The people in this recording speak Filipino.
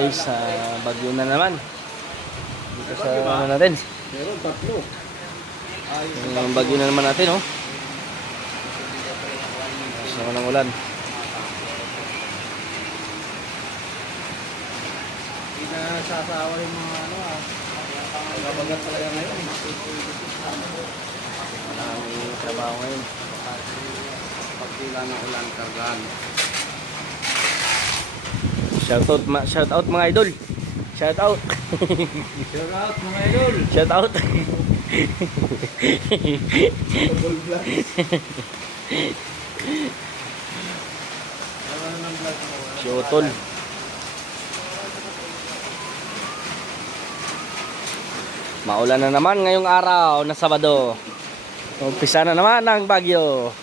guys, sa bagyo na naman. Dito sa ano natin. Meron tatlo. Yung bagyo na naman natin, oh. Sama ng ulan. Hindi na sasawa yung mga ano pagkabagat talaga ngayon. Maraming trabaho ngayon. Pagkila ng ulan kargaan. Shout out mga idol. Shout out. Shout out mga idol. Shout out. Double vlog. Ano ng vlog mo? Shotol. Maulan na naman ngayong araw na Sabado. Umpisa na naman ang bagyo.